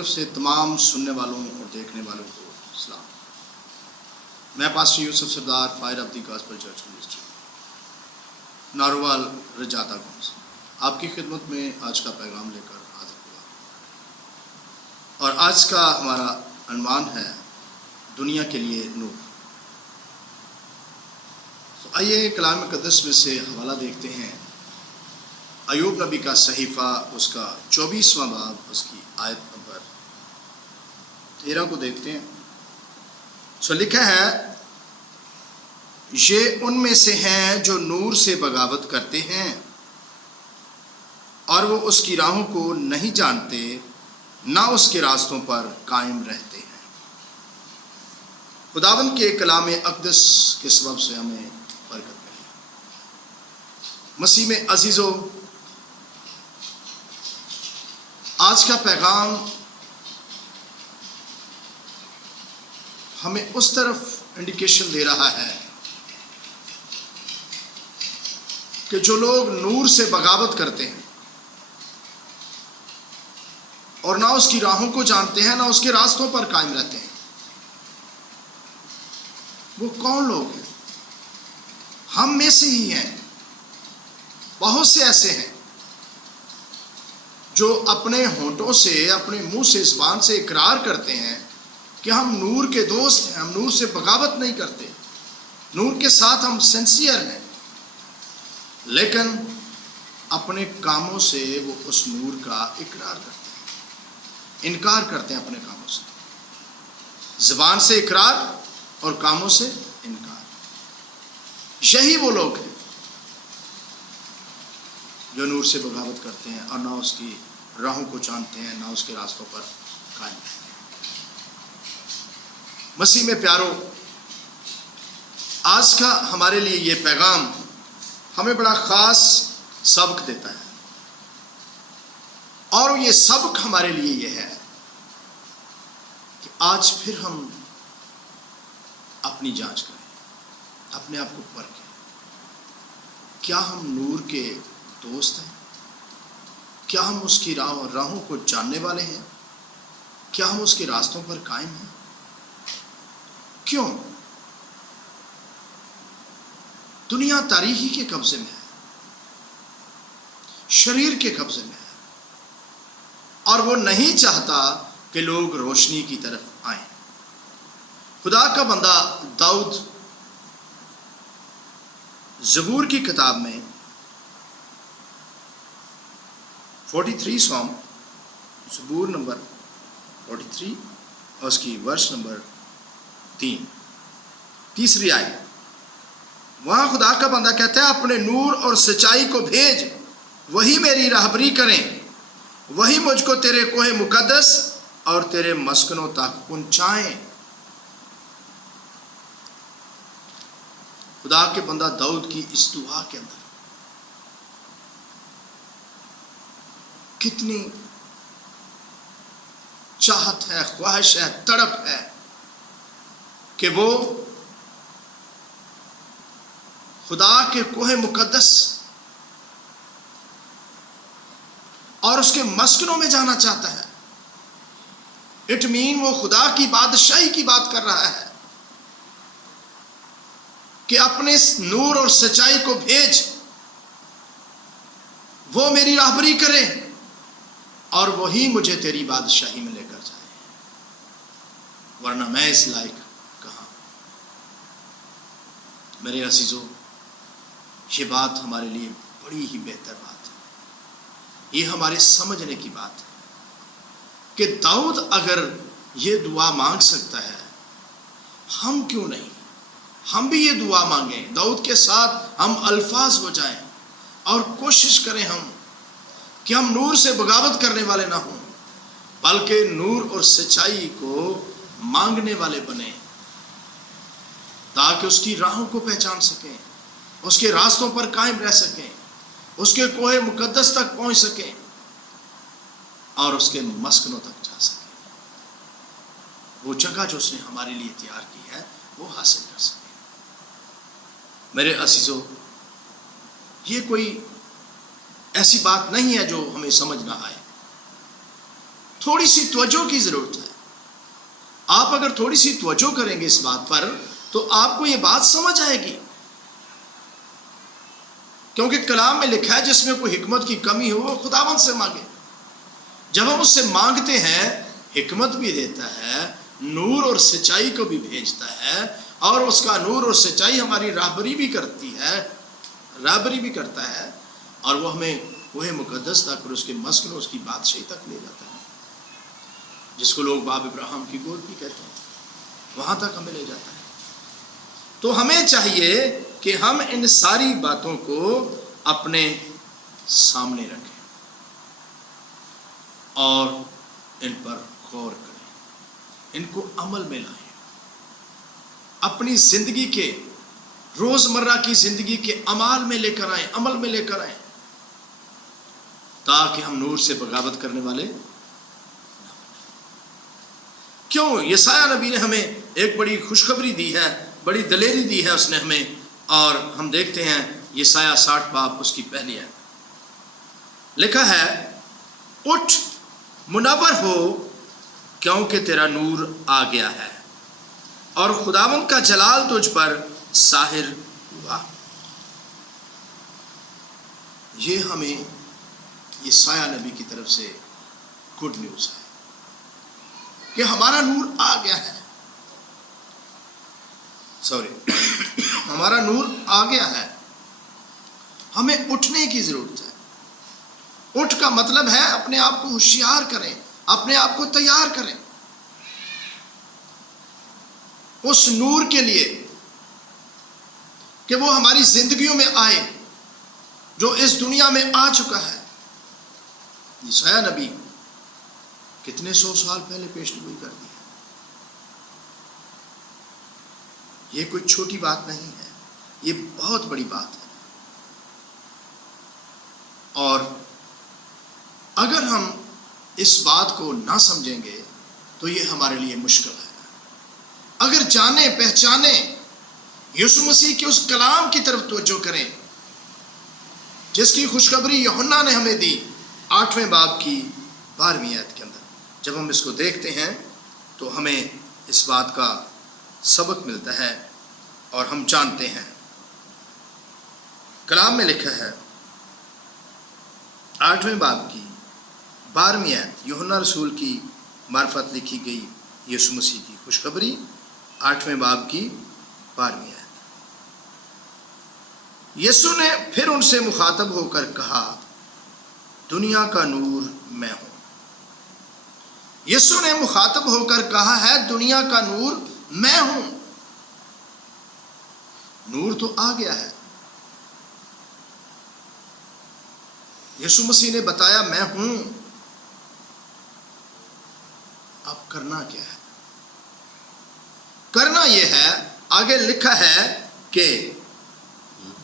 طرف سے تمام سننے والوں اور دیکھنے والوں کو سلام۔ میں pastor Yousaf Sardar, fire of the gospel church ministry, Narowal Rajata Ganj, آپ کی خدمت میں آج کا پیغام لے کر حاضر ہوا، اور آج کا ہمارا عنوان ہے دنیا کے لیے نور۔ تو آئیے کلام مقدس میں سے حوالہ دیکھتے ہیں، ایوب نبی کا صحیفہ، اس کا 24واں باب، اس کی آیت نمبر 13 کو دیکھتے ہیں۔ سو لکھا ہے، یہ ان میں سے ہیں جو نور سے بغاوت کرتے ہیں اور وہ اس کی راہوں کو نہیں جانتے، نہ اس کے راستوں پر قائم رہتے ہیں۔ خداوند کے کلام اقدس کے سبب سے ہمیں برکت ملی۔ مسیح میں عزیزو، آج کا پیغام ہمیں اس طرف انڈیکیشن دے رہا ہے کہ جو لوگ نور سے بغاوت کرتے ہیں اور نہ اس کی راہوں کو جانتے ہیں، نہ اس کے راستوں پر قائم رہتے ہیں، وہ کون لوگ ہیں؟ ہم میں سے ہی ہیں۔ بہت سے ایسے ہیں جو اپنے ہونٹوں سے، اپنے منہ سے، زبان سے اقرار کرتے ہیں کہ ہم نور کے دوست ہیں، ہم نور سے بغاوت نہیں کرتے، نور کے ساتھ ہم سنسیئر ہیں، لیکن اپنے کاموں سے وہ اس نور کا اقرار کرتے ہیں، انکار کرتے ہیں اپنے کاموں سے۔ زبان سے اقرار اور کاموں سے انکار۔ یہی وہ لوگ ہیں جو نور سے بغاوت کرتے ہیں اور نہ اس کی راہوں کو جانتے ہیں، نہ اس کے راستوں پر قائم ہیں۔ مسیح میں پیارو، آج کا ہمارے لیے یہ پیغام ہمیں بڑا خاص سبق دیتا ہے، اور یہ سبق ہمارے لیے یہ ہے کہ آج پھر ہم اپنی جانچ کریں، اپنے آپ کو پرکھیں۔ کیا ہم نور کے دوست ہیں؟ کیا ہم اس کی راہوں کو جاننے والے ہیں؟ کیا ہم اس کے راستوں پر قائم ہیں؟ کیوں؟ دنیا تاریکی کے قبضے میں ہے، شریر کے قبضے میں ہے، اور وہ نہیں چاہتا کہ لوگ روشنی کی طرف آئیں۔ خدا کا بندہ داؤد زبور کی کتاب میں 43 سام، زبور نمبر 43 اور اس کی ورس نمبر 3، آیت، وہاں خدا کا بندہ کہتا ہے، اپنے نور اور سچائی کو بھیج، وہی میری راہبری کریں، وہی مجھ کو تیرے کوہ مقدس اور تیرے مسکنوں تک پہنچائیں۔ خدا کے بندہ داؤد کی اس دعا کے اندر کتنی چاہت ہے، خواہش ہے، تڑپ ہے کہ وہ خدا کے کوہ مقدس اور اس کے مسکنوں میں جانا چاہتا ہے۔ اٹ مین وہ خدا کی بادشاہی کی بات کر رہا ہے کہ اپنے نور اور سچائی کو بھیج، وہ میری راہبری کرے اور وہی مجھے تیری بادشاہی میں لے کر جائے، ورنہ میں اس لائق کہاں۔ میرے عزیزو، یہ بات ہمارے لیے بڑی ہی بہتر بات ہے، یہ ہمارے سمجھنے کی بات ہے کہ داؤد اگر یہ دعا مانگ سکتا ہے، ہم کیوں نہیں؟ ہم بھی یہ دعا مانگیں، داؤد کے ساتھ ہم الفاظ ہو جائیں اور کوشش کریں ہم کہ ہم نور سے بغاوت کرنے والے نہ ہوں، بلکہ نور اور سچائی کو مانگنے والے بنیں، تاکہ اس کی راہوں کو پہچان سکیں، اس کے راستوں پر قائم رہ سکیں، اس کے کوہ مقدس تک پہنچ سکیں اور اس کے مسکنوں تک جا سکیں، وہ جگہ جو اس نے ہمارے لیے تیار کی ہے وہ حاصل کر سکیں۔ میرے عزیزو، یہ کوئی ایسی بات نہیں ہے جو ہمیں سمجھ نہ آئے۔ تھوڑی سی توجہ کی ضرورت ہے. آپ اگر تھوڑی سی توجہ کریں گے اس بات پر تو آپ کو یہ بات سمجھ آئے گی، کیونکہ کلام میں لکھا ہے جس میں کوئی حکمت کی کمی ہو وہ خداوند سے مانگے. جب ہم اس سے مانگتے ہیں حکمت بھی دیتا ہے، نور اور سچائی کو بھی بھیجتا ہے، اور اس کا نور اور سچائی ہماری راہبری بھی کرتا ہے، اور وہ ہمیں وہ مقدس تک اور اس کے مسکن اور اس کی بادشاہی تک لے جاتا ہے، جس کو لوگ باب ابراہیم کی گود بھی کہتے ہیں، وہاں تک ہمیں لے جاتا ہے. تو ہمیں چاہیے کہ ہم ان ساری باتوں کو اپنے سامنے رکھیں اور ان پر غور کریں، ان کو عمل میں لائیں، اپنی زندگی کے روزمرہ کی زندگی کے عمل میں لے کر آئیں تاکہ ہم نور سے بغاوت کرنے والے نہ بنیں. کیوں؟ یسایہ نبی نے ہمیں ایک بڑی خوشخبری دی ہے، بڑی دلیری دی ہے اس نے ہمیں، اور ہم دیکھتے ہیں یسایہ 60 باب اس کی پہلی ہے، لکھا ہے اٹھ منور ہو کیونکہ تیرا نور آ گیا ہے اور خداوند کا جلال تجھ پر ظاہر ہوا. یہ ہمیں یسایہ نبی کی طرف سے گڈ نیوز ہے کہ ہمارا نور آ گیا ہے. ہمارا نور آ گیا ہے. ہمیں اٹھنے کی ضرورت ہے. اٹھ کا مطلب ہے اپنے آپ کو ہوشیار کریں، اپنے آپ کو تیار کریں اس نور کے لیے کہ وہ ہماری زندگیوں میں آئے جو اس دنیا میں آ چکا ہے. یسایہ نبی کتنے 100 سال پہلے پیشگوئی کر دی ہے. یہ کوئی چھوٹی بات نہیں ہے، یہ بہت بڑی بات ہے. اور اگر ہم اس بات کو نہ سمجھیں گے تو یہ ہمارے لیے مشکل ہے. اگر جانیں پہچانیں یسوع مسیح کے اس کلام کی طرف توجہ کریں جس کی خوشخبری یوحنا نے ہمیں دی 8ویں باب کی 12ویں آیت کے اندر، جب ہم اس کو دیکھتے ہیں تو ہمیں اس بات کا سبق ملتا ہے اور ہم جانتے ہیں. کلام میں لکھا ہے 8ویں باب کی 12ویں آیت، یوحنا رسول کی معرفت لکھی گئی یسوع مسیح کی خوشخبری 8ویں باب کی 12ویں آیت. یسوع نے پھر ان سے مخاطب ہو کر کہا دنیا کا نور میں ہوں. یسوع نے مخاطب ہو کر کہا ہے دنیا کا نور میں ہوں. نور تو آ گیا ہے. یسوع مسیح نے بتایا میں ہوں. اب کرنا کیا ہے؟ کرنا یہ ہے، آگے لکھا ہے کہ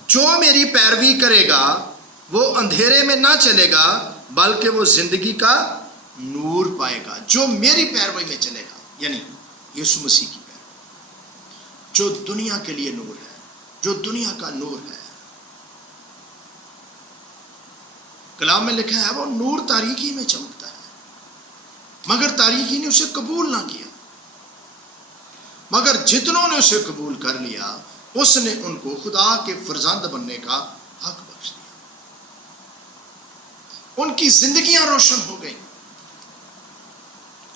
جو میری پیروی کرے گا وہ اندھیرے میں نہ چلے گا بلکہ وہ زندگی کا نور پائے گا. جو میری پیروی میں چلے گا یعنی یسوع مسیح کی پیروی، جو دنیا کے لیے نور ہے، جو دنیا کا نور ہے. کلام میں لکھا ہے وہ نور تاریکی میں چمکتا ہے مگر تاریکی نے اسے قبول نہ کیا، مگر جتنوں نے اسے قبول کر لیا اس نے ان کو خدا کے فرزند بننے کا حق بخش دیا. ان کی زندگیاں روشن ہو گئیں.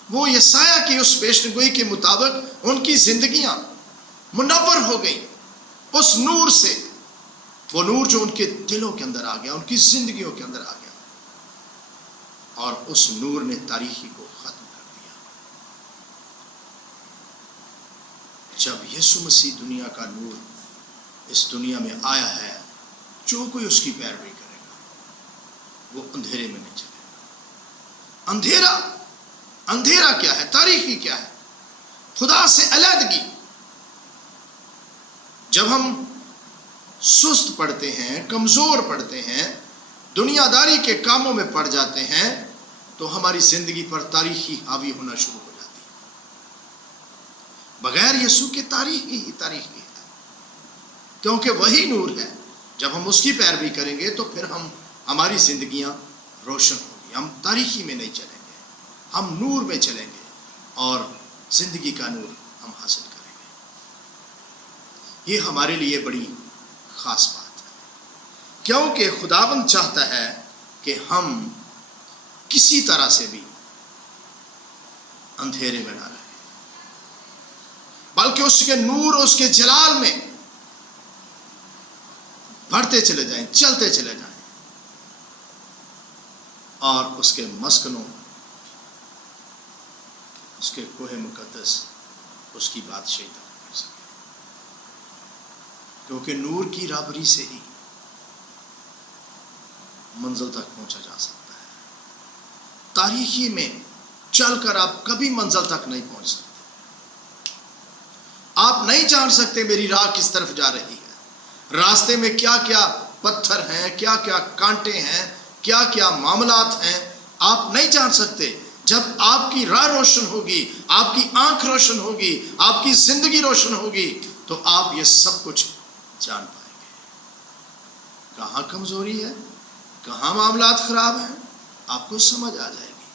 وہ یسایہ کی اس پیشگوئی کے مطابق ان کی زندگیاں منور ہو گئیں اس نور سے، وہ نور جو ان کے دلوں کے اندر آ گیا، ان کی زندگیوں کے اندر آ گیا، اور اس نور نے تاریخی کو ختم کر دیا. جب یسوع مسیح دنیا کا نور اس دنیا میں آیا ہے، جو کوئی اس کی پیروی کرے گا وہ اندھیرے میں نہیں چلے گا. اندھیرا کیا ہے؟ تاریکی کیا ہے؟ خدا سے علیحدگی. جب ہم سست پڑتے ہیں، کمزور پڑتے ہیں، دنیا داری کے کاموں میں پڑ جاتے ہیں تو ہماری زندگی پر تاریخی حاوی ہونا شروع ہو جاتی ہے. بغیر یسوع کے تاریخی ہے، کیونکہ وہی نور ہے. جب ہم اس کی پیروی کریں گے تو پھر ہماری زندگیاں روشن ہوں گی، ہم تاریکی میں نہیں چلیں گے. ہم نور میں چلیں گے اور زندگی کا نور ہم حاصل کریں گے۔ یہ ہمارے لیے بڑی خاص بات ہے، کیونکہ خداوند چاہتا ہے کہ ہم کسی طرح سے بھی اندھیرے میں نہ رہیں، بلکہ اس کے نور اور اس کے جلال میں بڑھتے چلے جائیں، چلتے چلے جائیں، اور اس کے مسکنوں، اس کے کوہ مقدس، اس کی بادشاہی تک پہنچ سکے، کیونکہ نور کی رہبری سے ہی منزل تک پہنچا جا سکتا ہے۔ تاریکی میں چل کر آپ کبھی منزل تک نہیں پہنچ سکتے، آپ نہیں جان سکتے میری راہ کس طرف جا رہی ہے، راستے میں کیا کیا پتھر ہیں، کیا کیا کانٹے ہیں، کیا کیا معاملات ہیں، آپ نہیں جان سکتے۔ جب آپ کی راہ روشن ہوگی، آپ کی آنکھ روشن ہوگی، آپ کی زندگی روشن ہوگی، تو آپ یہ سب کچھ جان پائیں گے، کہاں کمزوری ہے، کہاں معاملات خراب ہیں، آپ کو سمجھ آ جائے گی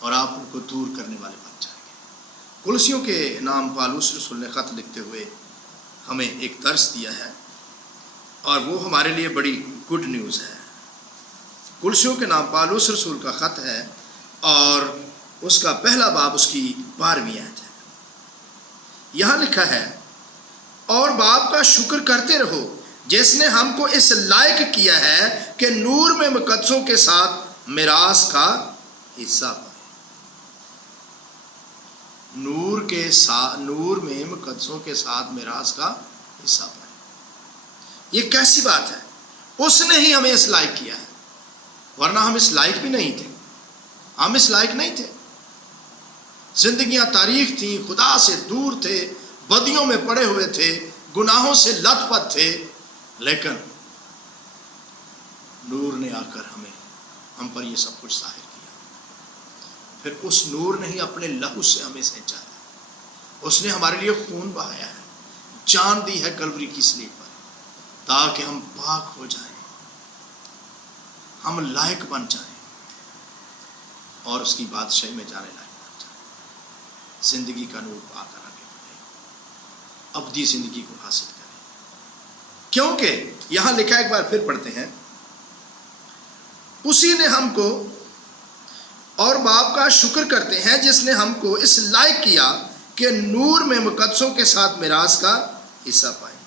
اور آپ ان کو دور کرنے والے بن جائیں گے۔ کولوسیوں کے نام پالوس رسول نے خط لکھتے ہوئے ہمیں ایک درس دیا ہے، اور وہ ہمارے لیے بڑی گڈ نیوز ہے۔ کولوسیوں کے نام پالوس رسول کا خط ہے، اور اس کا پہلا باب اس کی 12ویں آیت ہے۔ یہاں لکھا ہے، اور باپ کا شکر کرتے رہو جس نے ہم کو اس لائق کیا ہے کہ نور میں مقدسوں کے ساتھ میراث کا حصہ پائے۔ نور میں مقدسوں کے ساتھ میراث کا حصہ پائے، یہ کیسی بات ہے؟ اس نے ہی ہمیں اس لائق کیا ہے، ورنہ ہم اس لائق بھی نہیں تھے، ہم اس لائق نہیں تھے۔ زندگیاں تاریخ تھیں، خدا سے دور تھے، بدیوں میں پڑے ہوئے تھے، گناہوں سے لت پت تھے، لیکن نور نے آ کر ہم پر یہ سب کچھ ظاہر کیا۔ پھر اس نور نے ہی اپنے لہو سے ہمیں سینچا ہے، اس نے ہمارے لیے خون بہایا ہے، جان دی ہے کلوری کی صلیب پر، تاکہ ہم پاک ہو جائیں، ہم لائق بن جائیں، اور اس کی بادشاہی میں جانے لائق بن جائیں، زندگی کا نور پا کر آگے بڑھیں، ابدی زندگی کو حاصل کریں۔ کیونکہ یہاں لکھا، ایک بار پھر پڑھتے ہیں، اسی نے ہم کو اور باپ کا شکر کرتے ہیں جس نے ہم کو اس لائق کیا کہ نور میں مقدسوں کے ساتھ میراث کا حصہ پائیں۔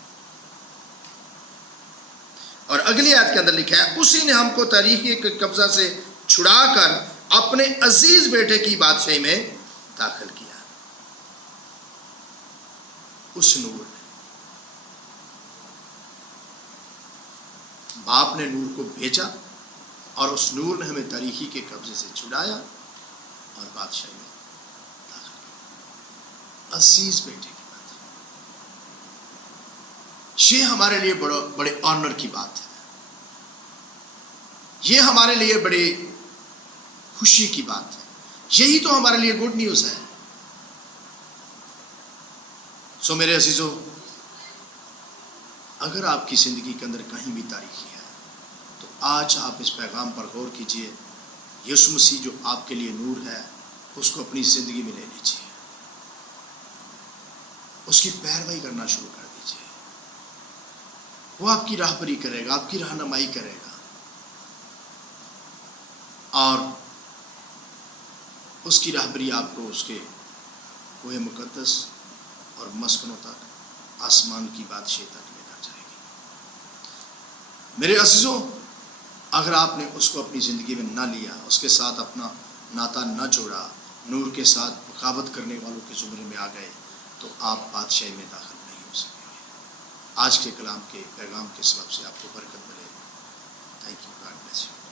اور اگلی آیت کے اندر لکھا ہے، اسی نے ہم کو تاریخی کے قبضہ سے چھڑا کر اپنے عزیز بیٹے کی بادشاہی میں داخل کیا۔ اس نور نے، باپ نے نور کو بھیجا، اور اس نور نے ہمیں تاریخی کے قبضے سے چھڑایا اور بادشاہی میں داخل کیا، عزیز بیٹے کی بات۔ یہ ہمارے لیے بڑے آنر کی بات ہے، یہ ہمارے لیے بڑے خوشی کی بات ہے، یہی تو ہمارے لیے گڈ نیوز ہے۔ سو میرے عزیزو، اگر آپ کی زندگی کے اندر کہیں بھی تاریکی ہے، تو آج آپ اس پیغام پر غور کیجئے، یسوع مسیح جو آپ کے لیے نور ہے، اس کو اپنی زندگی میں لے لیجئے، اس کی پیروی کرنا شروع کر دیجئے، وہ آپ کی راہبری کرے گا، آپ کی رہنمائی کرے گا، اور اس کی راہبری آپ کو اس کے کوہ مقدس اور مسکنوں تک، آسمان کی بادشاہی تک لے کر جائے گی۔ میرے عزیزوں، اگر آپ نے اس کو اپنی زندگی میں نہ لیا، اس کے ساتھ اپنا ناطہ نہ جوڑا، نور کے ساتھ بغاوت کرنے والوں کے زمرے میں آ گئے، تو آپ بادشاہی میں داخل نہیں ہو سکیں گے۔ آج کے کلام کے پیغام کے سبب سے آپ کو برکت ملے۔ Thank you, God bless you.